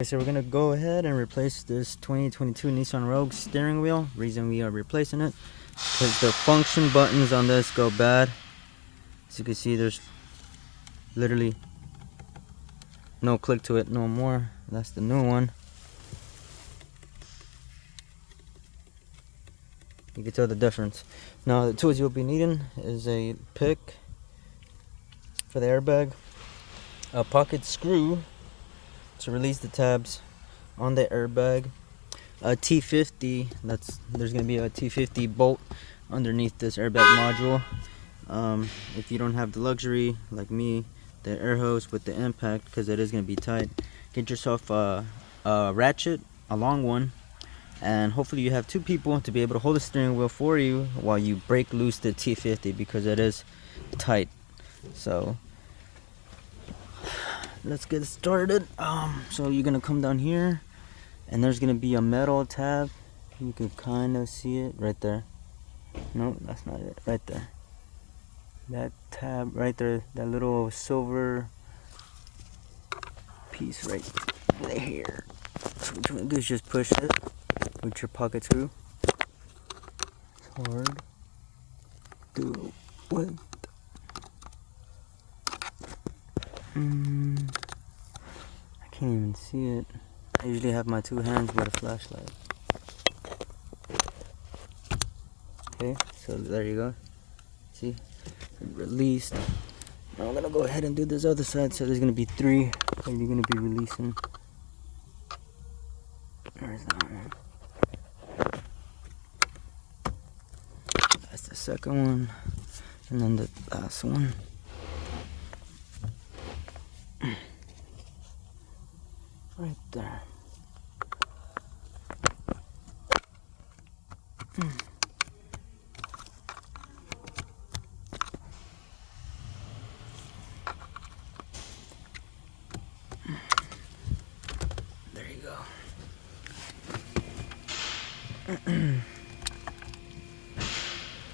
Okay, so we're gonna go ahead and replace this 2022 Nissan Rogue steering wheel. Reason we are replacing it because the function buttons on this go bad. As you can see, there's literally no click to it no more. That's the new one. You can tell the difference. Now the tools you'll be needing is a pick for the airbag, a pocket screw to release the tabs on the airbag, a T50. There's gonna be a T50 bolt underneath this airbag module. If you don't have the luxury like me, the air hose with the impact, because it is gonna be tight, get yourself a ratchet, a long one, and hopefully you have two people to be able to hold the steering wheel for you while you break loose the T50, because it is tight. So let's get started. So you're gonna come down here and there's gonna be a metal tab. You can kind of see it right there. No, that's not it. Right there, that tab right there, that little silver piece right there. So what you want to do is just push it with your pocket screw. It's hard. Do what? I can't even see it. I usually have my two hands with a flashlight. Okay, so there you go. See, released. Now I'm gonna go ahead and do this other side. So there's gonna be three that you're gonna be releasing. There's that one. That's the second one, and then the last one. Right there. There you go.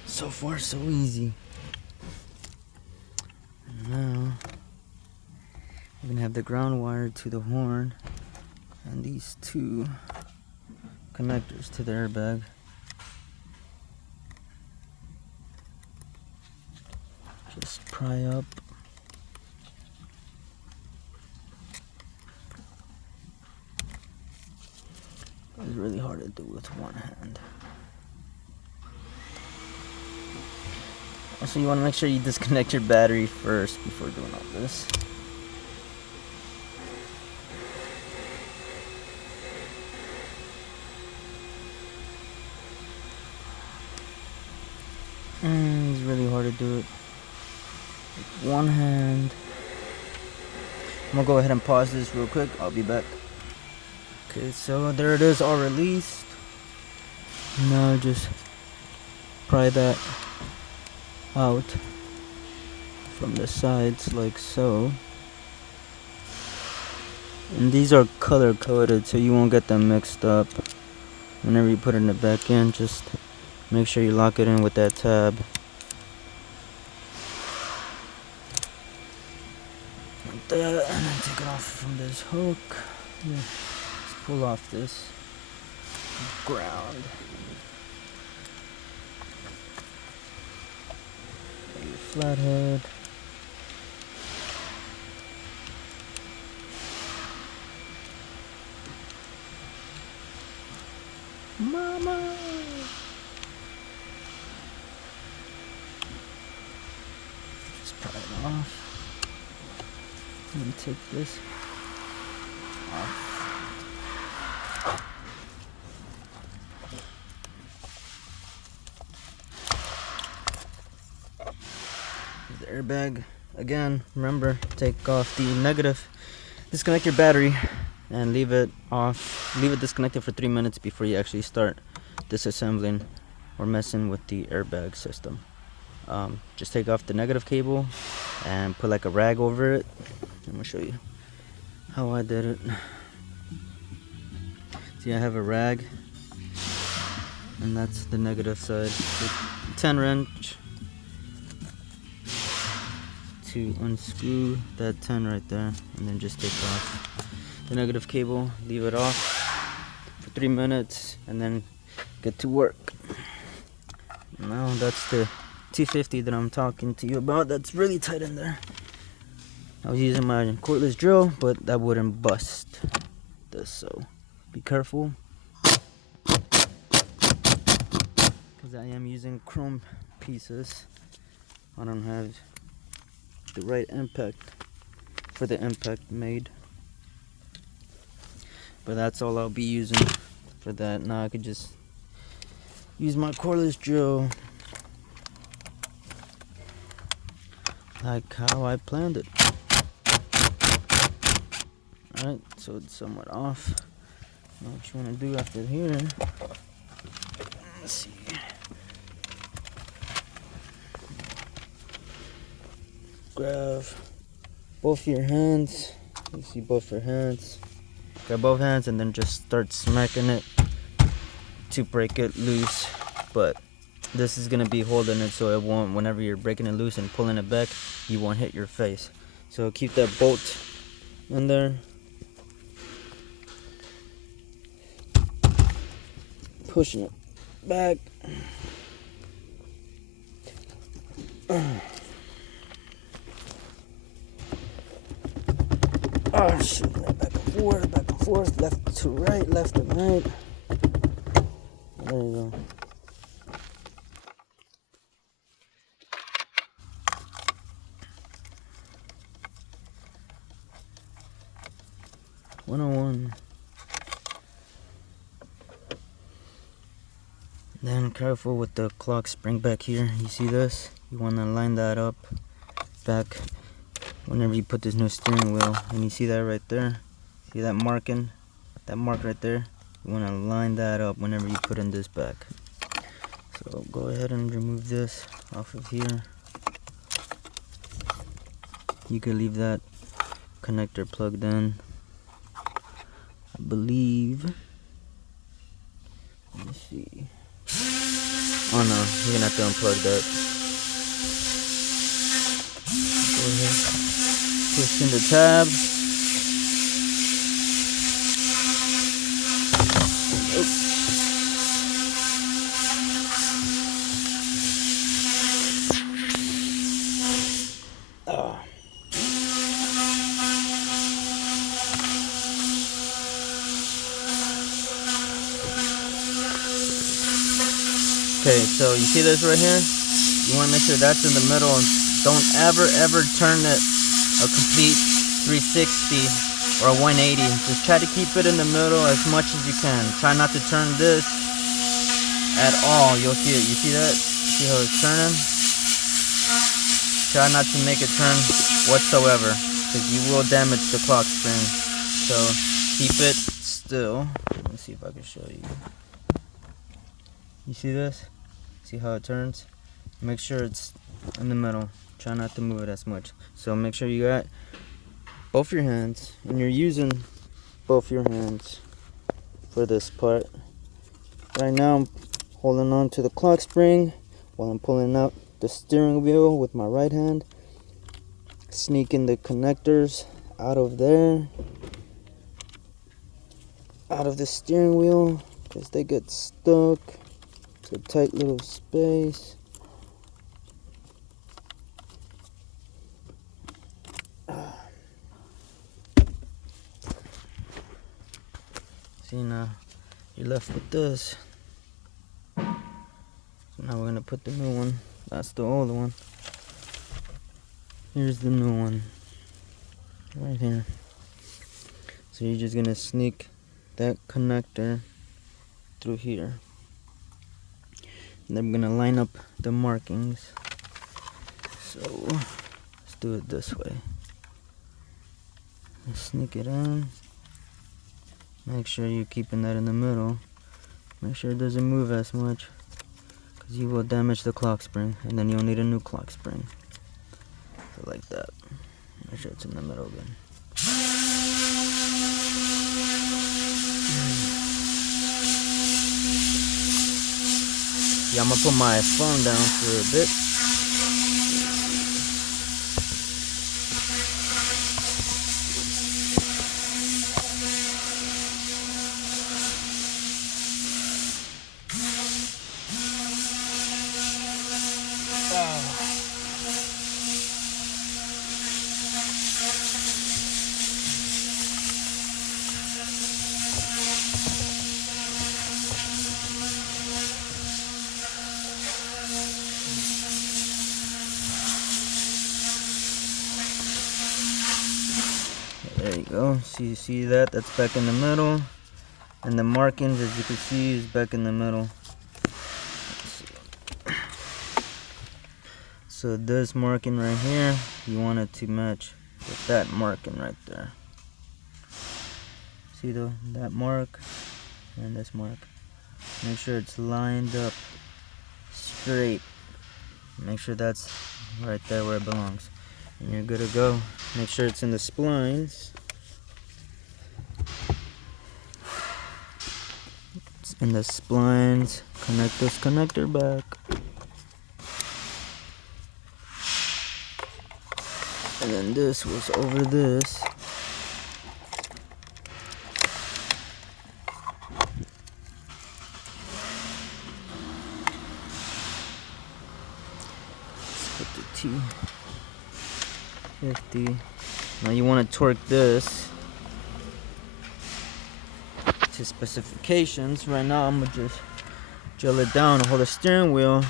So far, so easy. Now we're gonna have the ground wire to the horn and these two connectors to the airbag. Just pry up. It's really hard to do with one hand. Also, you want to make sure you disconnect your battery first before doing all this. It's really hard to do it with one hand. I'm gonna go ahead and pause this real quick. I'll be back. Okay, so there it is, all released. Now just pry that out from the sides like so. And these are color coded, so you won't get them mixed up. Whenever you put it back in, just make sure you lock it in with that tab. Like that, and then take it off from this hook. Yeah. Let's pull off this ground. Your flathead. Mama! Just pry it off. And take this off. The airbag again. Remember, take off the negative. Disconnect your battery and leave it off. Leave it disconnected for 3 minutes before you actually start disassembling or messing with the airbag system. Just take off the negative cable and put like a rag over it. I'm gonna show you how I did it. See, I have a rag, and that's the negative side. The 10 wrench to unscrew that 10 right there, and then just take off the negative cable, leave it off for 3 minutes, and then get to work. Now that's the 250 that I'm talking to you about. That's really tight in there. I was using my cordless drill, but that wouldn't bust this, so be careful. Because I am using chrome pieces. I don't have the right impact for the impact made. But that's all I'll be using for that. Now I could just use my cordless drill like how I planned it. Alright, so it's somewhat off. Now what you want to do after here, let's see. Grab both your hands. You see both your hands. Grab both hands and then just start smacking it to break it loose. But this is gonna be holding it so it won't, whenever you're breaking it loose and pulling it back, you won't hit your face. So keep that bolt in there. Pushing it back. Oh, shooting it back and forth, left to right, left to right. There you go. "101. Then careful with the clock spring back here. You see this? You want to line that up back whenever you put this new steering wheel. And you see that right there? See that marking? That mark right there? You want to line that up whenever you put in this back. So go ahead and remove this off of here. You can leave that connector plugged in. I believe. Let me see. Oh no, you're gonna have to unplug that. Go ahead. Push in the tab. Oops. Oh. Okay, so you see this right here? You want to make sure that's in the middle, and don't ever turn it a complete 360 or a 180. Just try to keep it in the middle as much as you can. Try not to turn this at all. You'll see it. You see that? See how it's turning? Try not to make it turn whatsoever, because you will damage the clock spring. So keep it still. Let me see if I can show you. You see this? See how it turns? Make sure it's in the middle. Try not to move it as much. So make sure you got both your hands, and you're using both your hands for this part. Right now I'm holding on to the clock spring while I'm pulling out the steering wheel with my right hand. Sneaking the connectors out of there, out of the steering wheel, because they get stuck. It's a tight little space. See, now you're left with this. So now we're gonna put the new one. That's the old one. Here's the new one. Right here. So you're just gonna sneak that connector through here. And then we're gonna line up the markings. So let's do it this way. Sneak it in. Make sure you're keeping that in the middle. Make sure it doesn't move as much, because you will damage the clock spring, and then you'll need a new clock spring. So like that. Make sure it's in the middle again. Yeah, I'm gonna put my phone down for a bit. go. See that? That's back in the middle. And the markings, as you can see, is back in the middle. So this marking right here, you want it to match with that marking right there. See that mark and this mark. Make sure it's lined up straight. Make sure that's right there where it belongs. And you're good to go. Make sure it's in the splines. It's in the splines. Connect this connector back. And then this was over this. Let's put the T50. Now you want to torque this to specifications. Right now I'm gonna just drill it down and hold the steering wheel.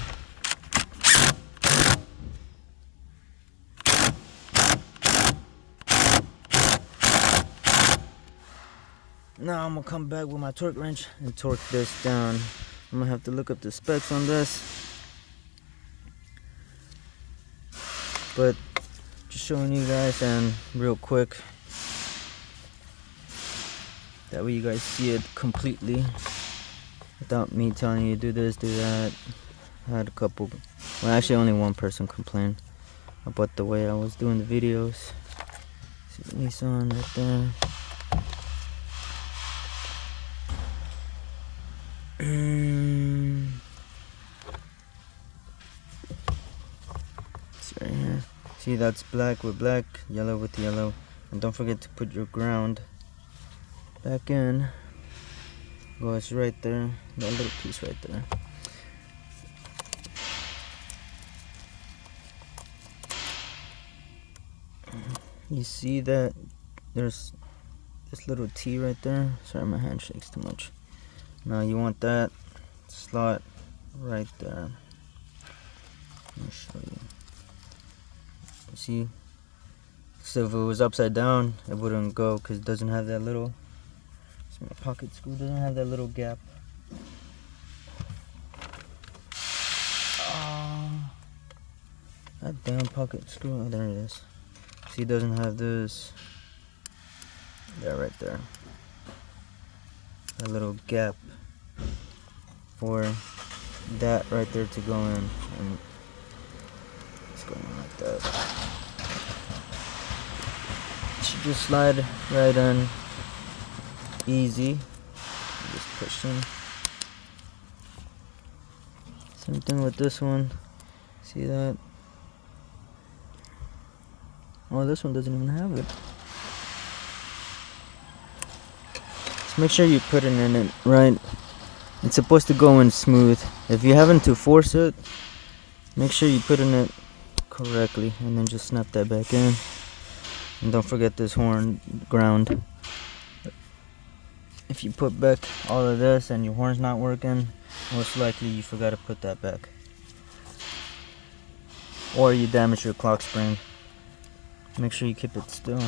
Now I'm gonna come back with my torque wrench and torque this down. I'm gonna have to look up the specs on this, but just showing you guys and real quick, that way you guys see it completely without me telling you do this, do that. I had a couple, well actually only one person complained about the way I was doing the videos. See the Nissan right there. It's right here. See, that's black with black, yellow with yellow. And don't forget to put your ground back in. Goes right there, that little piece right there. You see that there's this little T right there. Sorry, my hand shakes too much. Now you want that slot right there. Let me show you. See? So if it was upside down, it wouldn't go because it doesn't have that little. See, my pocket screw doesn't have that little gap. That damn pocket screw. Oh, there it is. See, it doesn't have this. There, right there. A little gap for that right there to go in, and it's going like that. It should just slide right in, easy. Just push in. Same thing with this one. See that? Oh, this one doesn't even have it. Make sure you put it in it right. It's supposed to go in smooth. If you're having to force it, make sure you put in it correctly and then just snap that back in. And don't forget this horn ground. If you put back all of this and your horn's not working, most likely you forgot to put that back. Or you damage your clock spring. Make sure you keep it still.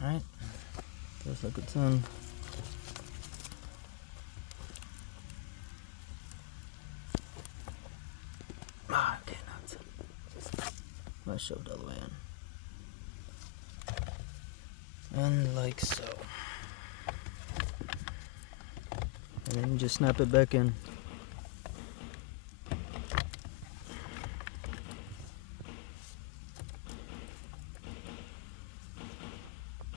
Alright, feels like it's in. Okay, now it's in. I shoved all the way in. And like so. And then you just snap it back in.